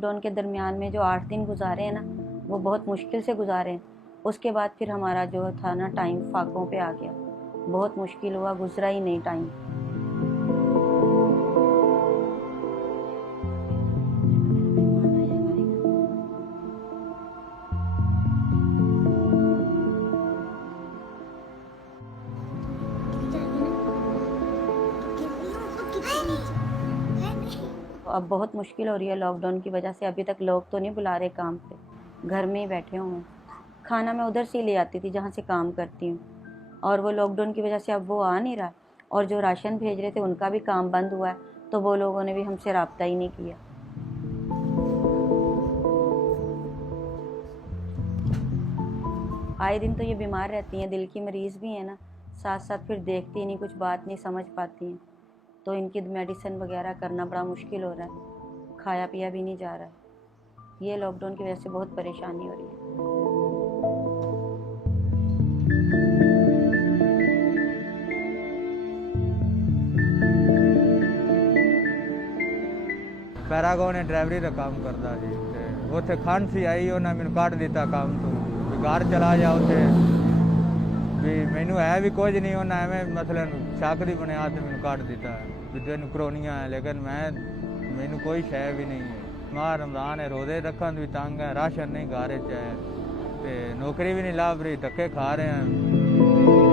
Lockdown के दरमियान में जो 8 दिन गुजारे हैं ना, वो बहुत मुश्किल से गुजारे हैं। उसके बाद फिर हमारा जो था ना टाइम फाकों पे आ गया, बहुत मुश्किल हुआ, गुजरा ही नहीं टाइम। अब बहुत मुश्किल हो रही है लॉकडाउन की वजह से। अभी तक लोग तो नहीं बुला रहे काम पे, घर में ही बैठे हुए हैं। खाना मैं उधर से ही ले आती थी जहाँ से काम करती हूँ, और वो लॉकडाउन की वजह से अब वो आ नहीं रहा। और जो राशन भेज रहे थे उनका भी काम बंद हुआ है, तो वो लोगों ने भी हमसे रब्ता ही नहीं किया। आए दिन तो ये बीमार रहती हैं, दिल की मरीज़ भी हैं ना, साथ साथ फिर देखती नहीं, कुछ बात नहीं समझ पाती हैं, तो इनकी मेडिसिन वगैरह करना बड़ा मुश्किल हो रहा है, खाया पिया भी नहीं जा रहा है। ये लॉकडाउन की वजह से बहुत परेशानी हो रही है। पैरागॉन ने ड्राइवरी का काम करता जी, उत्थे खांसी आई, उन्हें मैंने काट दिता काम तो घर चला जा। उत्थे भी मैनू है भी कुछ नहीं, उन्हें एवं मतलब शक की बुनियाद से मैंने काट दिता भी तेन करोनिया है, लेकिन मैनू कोई शय भी नहीं है। मां रमजान है, रोजे रखन भी तंग है, राशन नहीं घर च है, नौकरी भी नहीं लाभ रही, धक्के खा रहे हैं।